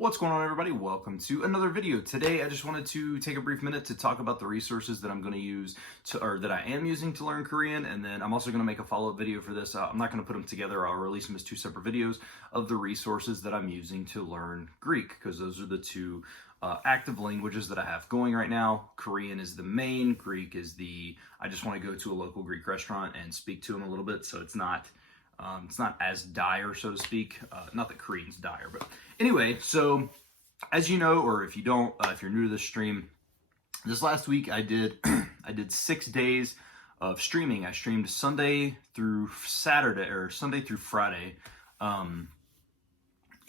What's going on, everybody? Welcome to another video. Today I just wanted to take a brief minute to talk about the resources that I'm going to use or that I am using to learn Korean, and then I'm also going to make a follow-up video for this. I'm not going to put them together. I'll release them as two separate videos of the resources that I'm using to learn Greek, because those are the two active languages that I have going right now. Korean is the main, Greek is I just want to go to a local Greek restaurant and speak to them a little bit, so it's not as dire, so to speak. Not that Korean's dire, but anyway, so as you know, or if you don't, if you're new to this stream, this last week I did I did 6 days of streaming. I streamed Sunday through Saturday, or Sunday through Friday.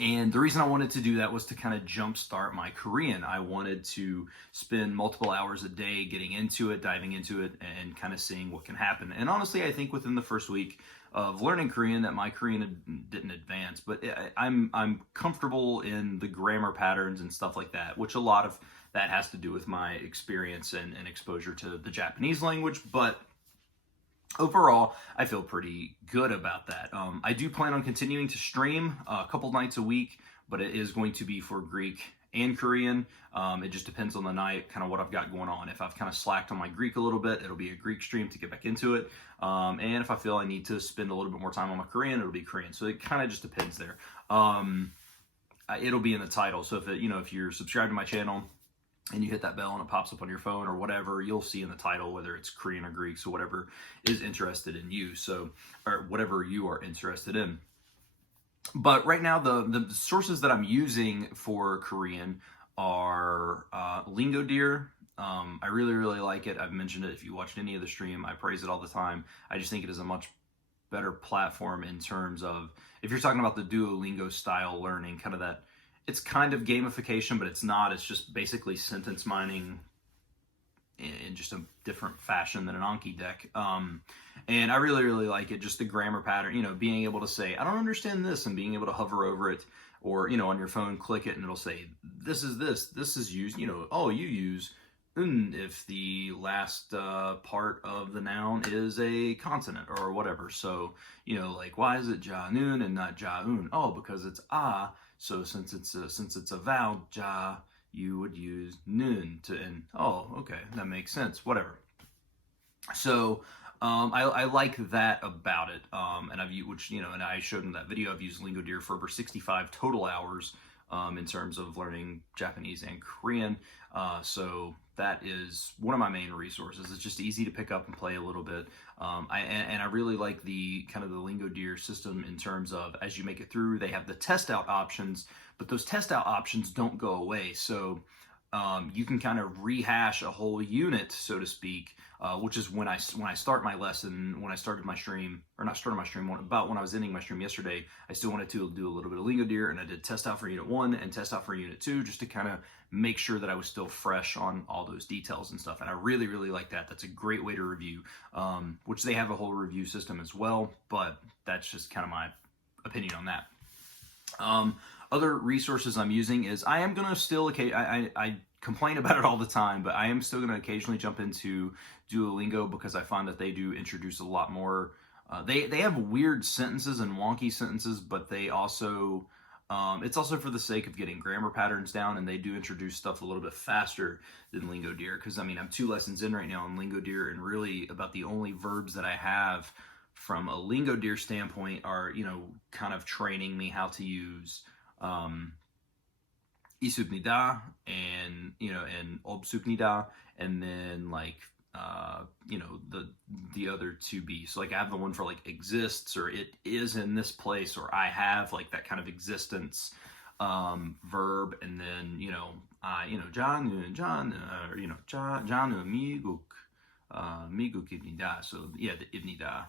And the reason I wanted to do that was to kind of jumpstart my Korean. I wanted to spend multiple hours a day getting into it, diving into it, and kind of seeing what can happen. And honestly, I think within the first week of learning Korean that my Korean didn't advance, but I'm comfortable in the grammar patterns and stuff like that, which a lot of that has to do with my experience and exposure to the Japanese language. But overall, I feel pretty good about that. I do plan on continuing to stream a couple nights a week, but it is going to be for Greek and Korean. It just depends on the night, kind of what I've got going on. If I've kind of slacked on my Greek a little bit, it'll be a Greek stream to get back into it. And if I feel I need to spend a little bit more time on my Korean, it'll be Korean. So it kind of just depends there. It'll be in the title. So if you're subscribed to my channel and you hit that bell and it pops up on your phone or whatever, you'll see in the title whether it's Korean or Greek, so whatever is interested in you, or whatever you are interested in. But right now, the sources that I'm using for Korean are LingoDeer. I really like it. I've mentioned it. If you watched any of the stream, I praise it all the time. I just think it is a much better platform in terms of, if you're talking about the Duolingo style learning, kind of that, it's kind of gamification, but it's not. It's just basically sentence mining in just a different fashion than an Anki deck. And I really like it. Just the grammar pattern, being able to say, I don't understand this, and being able to hover over it, or, on your phone, click it and it'll say, this is used, you use if the last part of the noun is a consonant or whatever. So, like, why is it ja noon and not ja un? Oh, because it's ah. So since it's a vowel, ja, you would use nun to, and oh, okay, that makes sense, whatever. So I like that about it, and I've used, and I showed in that video, I've used LingoDeer for over 65 total hours in terms of learning Japanese and Korean. So that is one of my main resources. It's just easy to pick up and play a little bit. I really like the kind of the LingoDeer system in terms of, as you make it through, they have the test out options, but those test out options don't go away. So you can kind of rehash a whole unit, so to speak, which is when I start my lesson, when I started my stream, or not started my stream, about when I was ending my stream yesterday, I still wanted to do a little bit of LingoDeer, and I did test out for Unit 1 and test out for Unit 2, just to kind of make sure that I was still fresh on all those details and stuff. And I really like that. That's a great way to review, which they have a whole review system as well, but that's just kind of my opinion on that. Other resources I'm using is, I am going to still, I complain about it all the time, but I am still going to occasionally jump into Duolingo, because I find that they do introduce a lot more. They have weird sentences and wonky sentences, but they also, it's also for the sake of getting grammar patterns down, and they do introduce stuff a little bit faster than LingoDeer, because I'm 2 lessons in right now on LingoDeer, and really about the only verbs that I have from a LingoDeer standpoint are, kind of training me how to use isupnida and and obsupnida, and then like the other 2b. So like I have the one for like exists, or it is in this place, or I have, like that kind of existence verb, and then janu and jan, or janu miguk ibnida. So yeah, the ibnida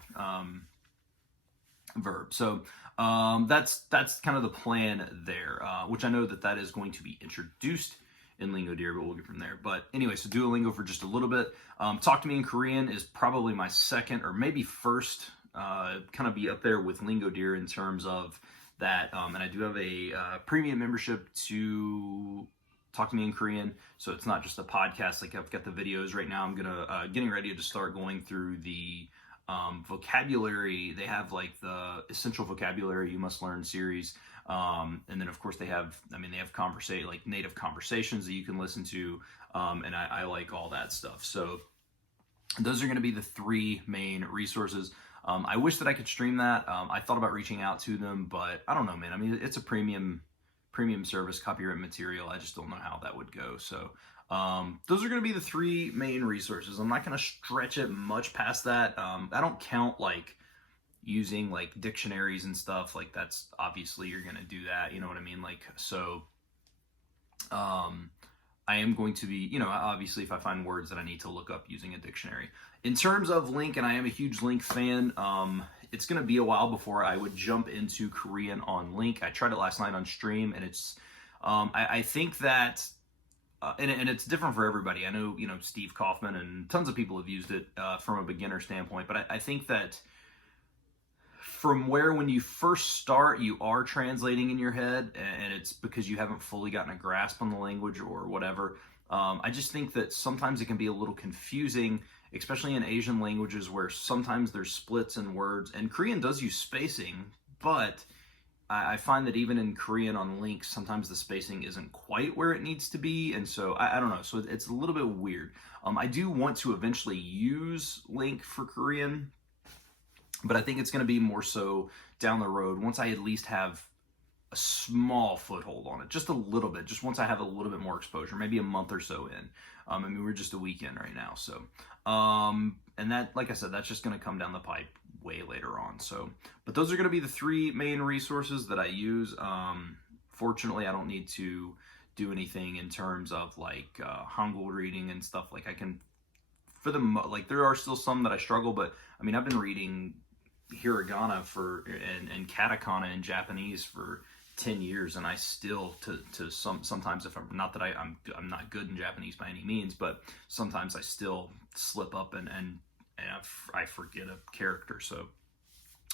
verb. So that's kind of the plan there, which I know that is going to be introduced in LingoDeer, but we'll get from there. But anyway, so Duolingo for just a little bit. Talk to Me in Korean is probably my second, or maybe first, kind of be up there with LingoDeer in terms of that. And I do have a premium membership to Talk to Me in Korean, so it's not just a podcast. Like, I've got the videos right now. I'm getting ready to start going through the vocabulary. They have like the essential vocabulary you must learn series, And then of course they have like native conversations that you can listen to, and I like all that stuff. So those are going to be the 3 main resources. I wish that I could stream that. I thought about reaching out to them, but I don't know, man. I mean, it's a premium service, copyright material. I just don't know how that would go. So those are going to be the 3 main resources. I'm not going to stretch it much past that. I don't count like using like dictionaries and stuff. Like that's obviously you're going to do that. You know what I mean? Like, so I am going to be, you know, obviously if I find words that I need to look up using a dictionary. In terms of Link, and I am a huge Link fan, it's going to be a while before I would jump into Korean on Link. I tried it last night on stream, and it's, I think that, and it's different for everybody. I know, you know, Steve Kaufman and tons of people have used it from a beginner standpoint, but I think that from where when you first start, you are translating in your head, and it's because you haven't fully gotten a grasp on the language or whatever. I just think that sometimes it can be a little confusing, especially in Asian languages where sometimes there's splits in words, and Korean does use spacing, but I find that even in Korean on Link, sometimes the spacing isn't quite where it needs to be, and so I don't know, so it's a little bit weird. I do want to eventually use Link for Korean, but I think it's going to be more so down the road once I at least have a small foothold on it, just a little bit, just once I have a little bit more exposure, maybe a month or so in. I mean, we're just a week in right now, so and that, like I said, that's just going to come down the pipe way later on. So, but those are going to be the 3 main resources that I use. Fortunately, I don't need to do anything in terms of like Hangul reading and stuff. Like I can, for the like, there are still some that I struggle, but I mean, I've been reading hiragana and katakana in Japanese for 10 years, and I still sometimes, if I'm not that I'm not good in Japanese by any means, but sometimes I still slip up and I forget a character. So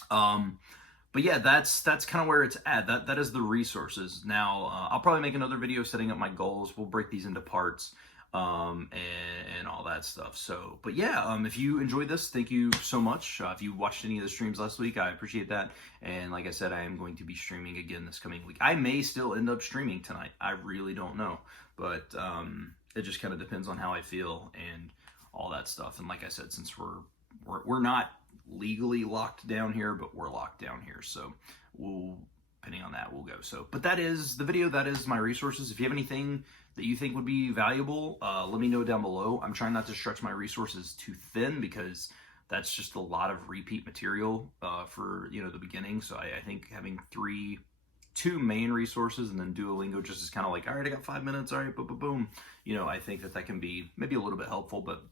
but yeah, that's kind of where it's at. That is the resources. Now I'll probably make another video setting up my goals. We'll break these into parts and all that stuff. So, but yeah, if you enjoyed this, thank you so much. If you watched any of the streams last week, I appreciate that. And like I said, I am going to be streaming again this coming week. I may still end up streaming tonight. I really don't know, but it just kind of depends on how I feel and all that stuff. And like I said, since we're not legally locked down here, but we're locked down here, so depending on that, we'll go. So, but that is the video. That is my resources. If you have anything that you think would be valuable, let me know down below. I'm trying not to stretch my resources too thin because that's just a lot of repeat material for, you know, the beginning. So I think having 2 main resources and then Duolingo just is kind of like, all right, I got 5 minutes, all right, boom, boom, boom. You know, I think that can be maybe a little bit helpful, but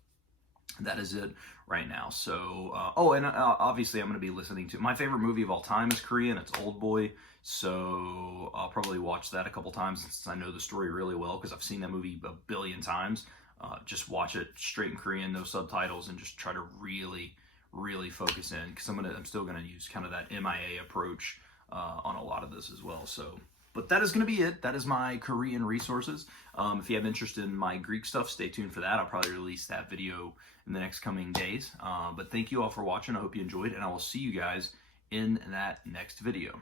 that is it right now. So, obviously I'm going to be listening to, my favorite movie of all time is Korean. It's Old Boy. So I'll probably watch that a couple times since I know the story really well because I've seen that movie a billion times. Just watch it straight in Korean, no subtitles, and just try to really, really focus in because I'm still going to use kind of that MIA approach on a lot of this as well. So, but that is going to be it. That is my Korean resources. If you have interest in my Greek stuff, stay tuned for that. I'll probably release that video in the next coming days. But thank you all for watching. I hope you enjoyed, and I will see you guys in that next video.